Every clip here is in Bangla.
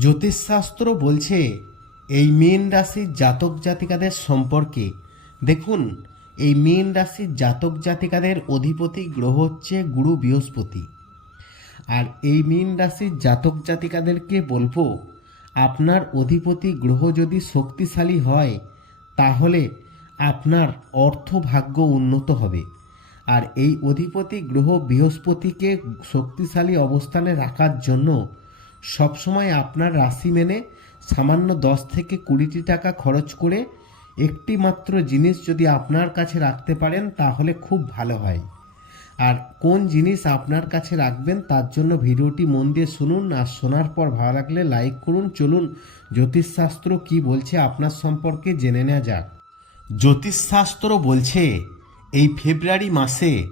জ্যোতিষশাস্ত্র বলছে, এই মীন রাশির জাতক জাতিকাদের সম্পর্কে। দেখুন, এই মীন রাশির জাতক জাতিকাদের অধিপতি গ্রহ হচ্ছে গুরু বৃহস্পতি। আর এই মীন রাশির জাতক জাতিকাদেরকে বলব, আপনার অধিপতি গ্রহ যদি শক্তিশালী হয়, তাহলে আপনার অর্থ ভাগ্য উন্নত হবে। আর এই অধিপতি গ্রহ বৃহস্পতিকে শক্তিশালী অবস্থানে রাখার জন্য সবসময় আপনার রাশি মেনে সামান্য দশ থেকে কুড়িটি টাকা খরচ করে একটি মাত্র জিনিস যদি আপনার কাছে রাখতে পারেন, তাহলে খুব ভালো হয়। আর কোন জিনিস আপনার কাছে রাখবেন, তার জন্য ভিডিওটি মন দিয়ে শুনুন। আর শোনার পর ভালো লাগলে লাইক করুন। চলুন, জ্যোতিষশাস্ত্র কি বলছে আপনার সম্পর্কে জেনে নেওয়া যাক। জ্যোতিষশাস্ত্র বলছে, এই ফেব্রুয়ারি মাসে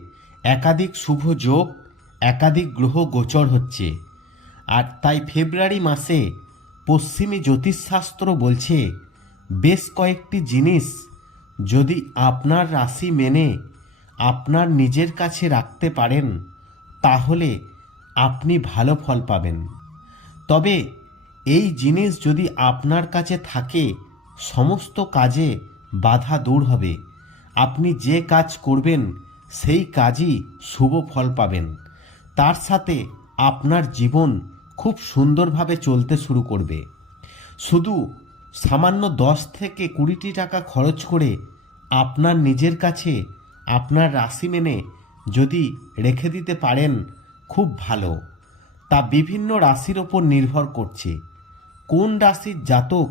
একাধিক শুভ যোগ, একাধিক গ্রহ গোচর হচ্ছে। আর তাই ফেব্রুয়ারি মাসে পশ্চিমী জ্যোতিষশাস্ত্র বলছে, বেশ কয়েকটি জিনিস যদি আপনার রাশি মেনে আপনার নিজের কাছে রাখতে পারেন, তাহলে আপনি ভালো ফল পাবেন। তবে এই জিনিস যদি আপনার কাছে থাকে, সমস্ত কাজে বাধা দূর হবে। আপনি যে কাজ করবেন, সেই কাজই শুভ ফল পাবেন। তার সাথে আপনার জীবন খুব সুন্দরভাবে চলতে শুরু করবে। শুধু সামান্য দশ থেকে কুড়িটি টাকা খরচ করে আপনার নিজের কাছে আপনার রাশি মেনে যদি রেখে দিতে পারেন, খুব ভালো। তা বিভিন্ন রাশির ওপর নির্ভর করছে। কোন রাশির জাতক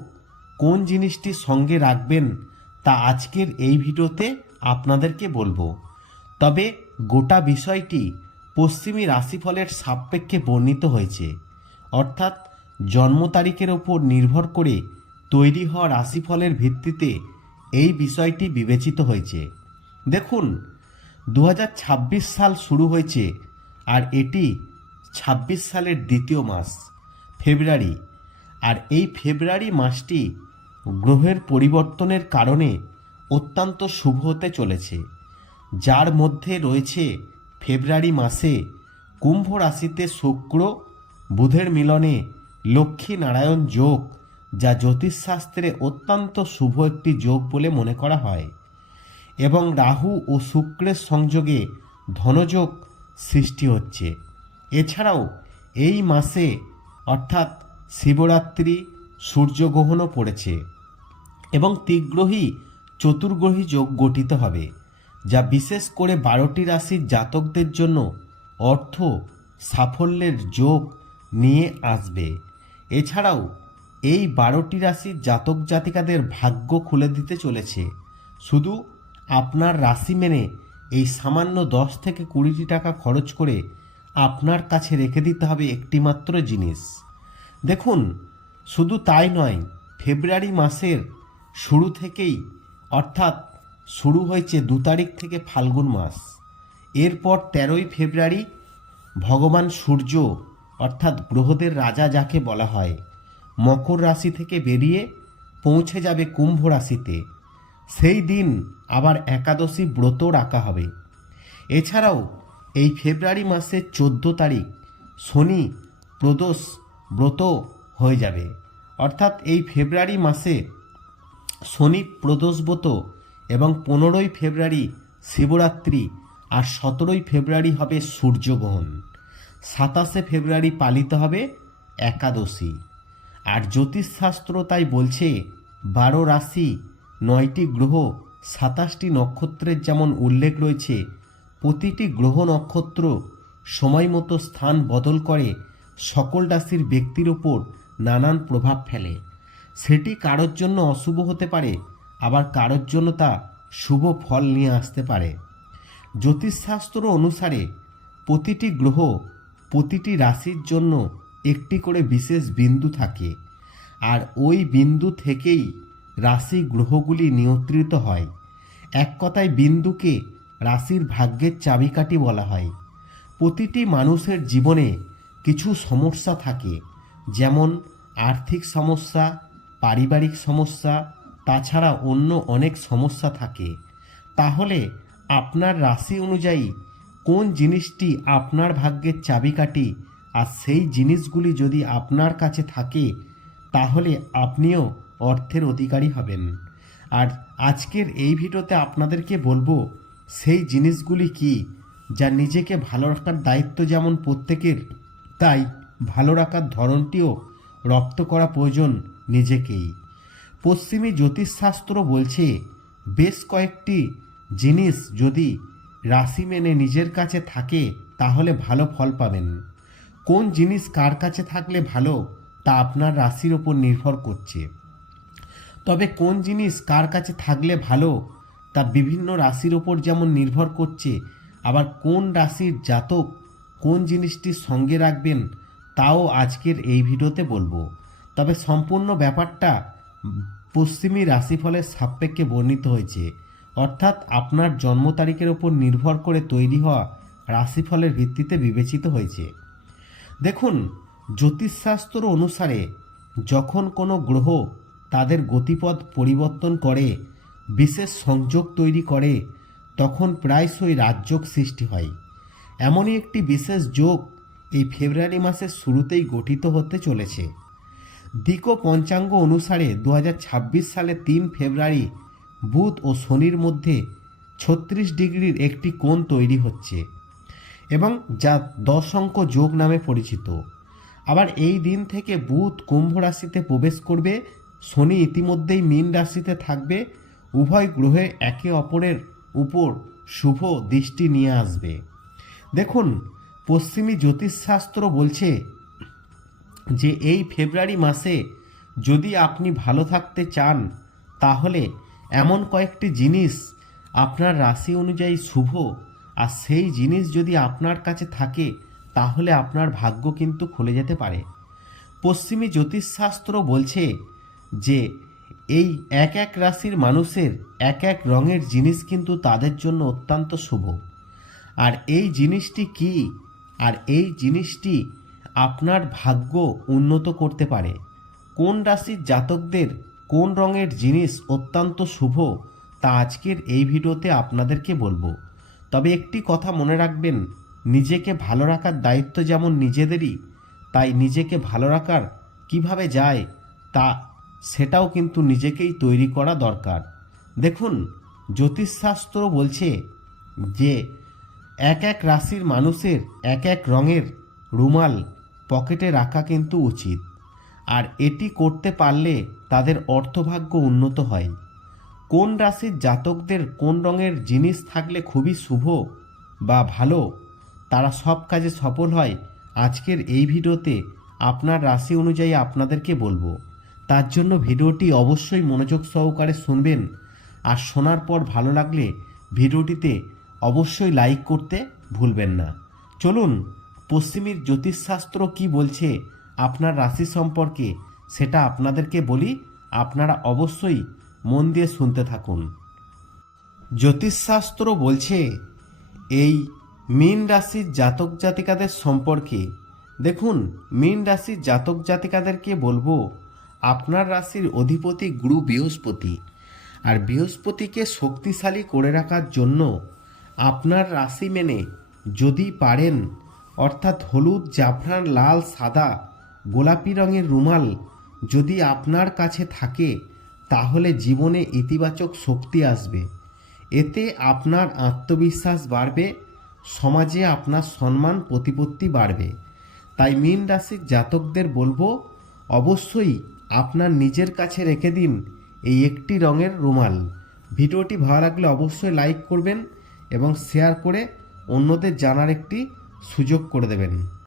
কোন জিনিসটি সঙ্গে রাখবেন, তা আজকের এই ভিডিওতে আপনাদেরকে বলব। তবে গোটা বিষয়টি পশ্চিমী রাশিফলের সাপেক্ষে বর্ণিত হয়েছে। অর্থাৎ জন্ম তারিখের ওপর নির্ভর করে তৈরি হওয়া রাশিফলের ভিত্তিতে এই বিষয়টি বিবেচিত হয়েছে। দেখুন দু হাজার ছাব্বিশ সাল শুরু হয়েছে আর এটি ২৬ সালের দ্বিতীয় মাস, ফেব্রুয়ারি। আর এই ফেব্রুয়ারি মাসটি গ্রহের পরিবর্তনের কারণে অত্যন্ত শুভ হতে চলেছে। যার মধ্যে রয়েছে ফেব্রুয়ারি মাসে কুম্ভ রাশিতে শুক্র বুধের মিলনে লক্ষ্মী নারায়ণ যোগ, যা জ্যোতিষশাস্ত্রে অত্যন্ত শুভ একটি যোগ বলে মনে করা হয়। এবং রাহু ও শুক্রের সংযোগে ধনযোগ সৃষ্টি হচ্ছে। এছাড়াও এই মাসে অর্থাৎ শিবরাত্রি সূর্যগ্রহণও পড়েছে এবং তিগ্রহী চতুর্গ্রহী যোগ গঠিত হবে, যা বিশেষ করে বারোটি রাশির জাতকদের জন্য অর্থ সাফল্যের যোগ নিয়ে আসবে। এছাড়াও, এই বারোটি রাশির জাতক জাতিকাদের ভাগ্য খুলে দিতে চলেছে। শুধু আপনার রাশি মেনে এই সামান্য দশ থেকে কুড়িটি টাকা খরচ করে আপনার কাছে রেখে দিতে হবে একটিমাত্র জিনিস। দেখুন, শুধু তাই নয়, ফেব্রুয়ারি মাসের শুরু থেকেই, অর্থাৎ শুরু হয়েছে দু তারিখ থেকে ফাল্গুন মাস। এরপর তেরোই ফেব্রুয়ারি ভগবান সূর্য অর্থাৎ গ্রহদের রাজা যাকে বলা হয়, মকর রাশি থেকে বেরিয়ে পৌঁছে যাবে কুম্ভ রাশিতে। সেই দিন আবার একাদশী ব্রত রাখা হবে। এছাড়াও এই ফেব্রুয়ারি মাসের চোদ্দ তারিখ শনি প্রদোষ ব্রত হয়ে যাবে। অর্থাৎ এই ফেব্রুয়ারি মাসে শনি প্রদোষ ব্রত এবং পনেরোই ফেব্রুয়ারি শিবরাত্রি আর সতেরোই ফেব্রুয়ারি হবে সূর্যগ্রহণ। সাতাশে ফেব্রুয়ারি পালিত হবে একাদশী। আর জ্যোতিষশাস্ত্র তাই বলছে, বারো রাশি, নয়টি গ্রহ, সাতাশটি নক্ষত্রের যেমন উল্লেখ রয়েছে, প্রতিটি গ্রহ নক্ষত্র সময় মতো স্থান বদল করে সকল রাশির ব্যক্তির ওপর নানান প্রভাব ফেলে। সেটি কারোর জন্য অশুভ হতে পারে, আবার কারোর জন্য তা শুভ ফল নিয়ে আসতে পারে। জ্যোতিষশাস্ত্র অনুসারে প্রতিটি গ্রহ প্রতিটি রাশির জন্য একটি করে বিশেষ বিন্দু থাকে, আর ওই বিন্দু থেকেই রাশি গ্রহগুলি নিয়ন্ত্রিত হয়। এক কথায় বিন্দুকে রাশির ভাগ্যের চাবিকাঠি বলা হয়। প্রতিটি মানুষের জীবনে কিছু সমস্যা থাকে, যেমন আর্থিক সমস্যা, পারিবারিক সমস্যা, তাছাড়া অন্য অনেক সমস্যা থাকে। তাহলে আপনার রাশি অনুযায়ী কোন জিনিসটি আপনার ভাগ্যের চাবিকাঠি? আর সেই জিনিসগুলি যদি আপনার কাছে থাকে, তাহলে আপনিও অর্থের অধিকারী হবেন। আর আজকের এই ভিডিওতে আপনাদেরকে বলব, সেই জিনিসগুলি কি যা নিজেকে ভালো রাখার দায়িত্ব যেমন প্রত্যেকের, তাই ভালো রাখার ধরনটিও রপ্ত করা প্রয়োজন নিজেকেই। পশ্চিমী জ্যোতিষশাস্ত্র বলছে, বেশ কয়েকটি জিনিস যদি রাশি মেনে নিজের কাছে থাকে, তাহলে ভালো ফল পাবেন। কোন জিনিস কার কাছে থাকলে ভালো, তা আপনার রাশির ওপর নির্ভর করছে। তবে কোন জিনিস কার কাছে থাকলে ভালো, তা বিভিন্ন রাশির ওপর যেমন নির্ভর করছে, আবার কোন রাশির জাতক কোন জিনিসটি সঙ্গে রাখবেন, তাও আজকের এই ভিডিওতে বলব। তবে সম্পূর্ণ ব্যাপারটা পশ্চিমী রাশিফলের সাপেক্ষে বর্ণিত হয়েছে। অর্থাৎ আপনার জন্ম তারিখের ওপর নির্ভর করে তৈরি হওয়া রাশিফলের ভিত্তিতে বিবেচিত হয়েছে। দেখুন, জ্যোতিষশাস্ত্র অনুসারে যখন কোনো গ্রহ তাদের গতিপথ পরিবর্তন করে, বিশেষ সংযোগ তৈরি করে, তখন প্রায়শই রাজযোগ সৃষ্টি হয়। এমনই একটি বিশেষ যোগ এই ফেব্রুয়ারি মাসের শুরুতেই গঠিত হতে চলেছে। দিকো পঞ্চাঙ্গ অনুসারে দু হাজার ছাব্বিশ সালে তিন ফেব্রুয়ারি বুধ ও শনির মধ্যে ছত্রিশ ডিগ্রির একটি কোণ তৈরি হচ্ছে এবং যা দশ অঙ্ক যোগ নামে পরিচিত। আবার এই দিন থেকে বুধ কুম্ভ রাশিতে প্রবেশ করবে, শনি ইতিমধ্যেই মীন রাশিতে থাকবে, উভয় গ্রহে একে অপরের উপর শুভ দৃষ্টি নিয়ে আসবে। দেখুন, পশ্চিমী জ্যোতিষশাস্ত্র বলছে যে এই ফেব্রুয়ারি মাসে যদি আপনি ভালো থাকতে চান, তাহলে এমন কয়েকটি জিনিস আপনার রাশি অনুযায়ী শুভ, আর সেই জিনিস যদি আপনার কাছে থাকে, তাহলে আপনার ভাগ্য কিন্তু খুলে যেতে পারে। পশ্চিমী জ্যোতিষশাস্ত্র বলছে যে, এই এক এক রাশির মানুষের এক এক রঙের জিনিস কিন্তু তাদের জন্য অত্যন্ত শুভ। আর এই জিনিসটি কি? আর এই জিনিসটি আপনার ভাগ্য উন্নত করতে পারে। কোন রাশির জাতকদের কোন রঙের জিনিস অত্যন্ত শুভ, তা আজকের এই ভিডিওতে আপনাদেরকে বলব। তবে একটি কথা মনে রাখবেন, নিজেকে ভালো রাখার দায়িত্ব যেমন নিজেদেরই, তাই নিজেকে ভালো রাখার কীভাবে যায়, তা সেটাও কিন্তু নিজেকেই তৈরি করা দরকার। দেখুন, জ্যোতিষশাস্ত্র বলছে যে, এক এক রাশির মানুষের এক এক রঙের রুমাল পকেটে রাখা কিন্তু উচিত। আর এটি করতে পারলে তাদের অর্থভাগ্য উন্নত হয়। কোন রাশির জাতকদের কোন রঙের জিনিস থাকলে খুবই শুভ বা ভালো, তারা সব কাজে সফল হয় আজকের এই ভিডিওতে আপনার রাশি অনুযায়ী আপনাদেরকে বলব। তার জন্য ভিডিওটি অবশ্যই মনোযোগ সহকারে শুনবেন আর শোনার পর ভালো লাগলে ভিডিওটিতে অবশ্যই লাইক করতে ভুলবেন না। চলুন, পশ্চিমীর জ্যোতিষশাস্ত্র কি বলছে আপনার রাশি সম্পর্কে সেটা আপনাদেরকে বলি, আপনারা অবশ্যই মন দিয়ে শুনতে থাকুন। জ্যোতিষশাস্ত্র বলছে, এই মীন রাশির জাতক জাতিকাদের সম্পর্কে, দেখুন, মীন রাশির জাতক জাতিকাদেরকে বলব, আপনার রাশির অধিপতি গুরু বৃহস্পতি, আর বৃহস্পতিকে শক্তিশালী করে রাখার জন্য আপনার রাশি মেনে যদি পারেন, অর্থাৎ হলুদ, জাফরান, লাল, সাদা গোলাপি রঙের রুমাল যদি আপনার কাছে থাকে, তাহলে জীবনে ইতিবাচক শক্তি আসবে। এতে আপনার আত্মবিশ্বাস বাড়বে, সমাজে আপনার সম্মান, প্রতিপত্তি বাড়বে। তাই মীন রাশির জাতকদের বলব, অবশ্যই আপনার নিজের কাছে রেখে দিন এই একটি রঙের রুমাল। ভিডিওটি ভালো লাগলে অবশ্যই লাইক করবেন এবং শেয়ার করে অন্যদের জানার একটি সুযোগ করে দেবেন।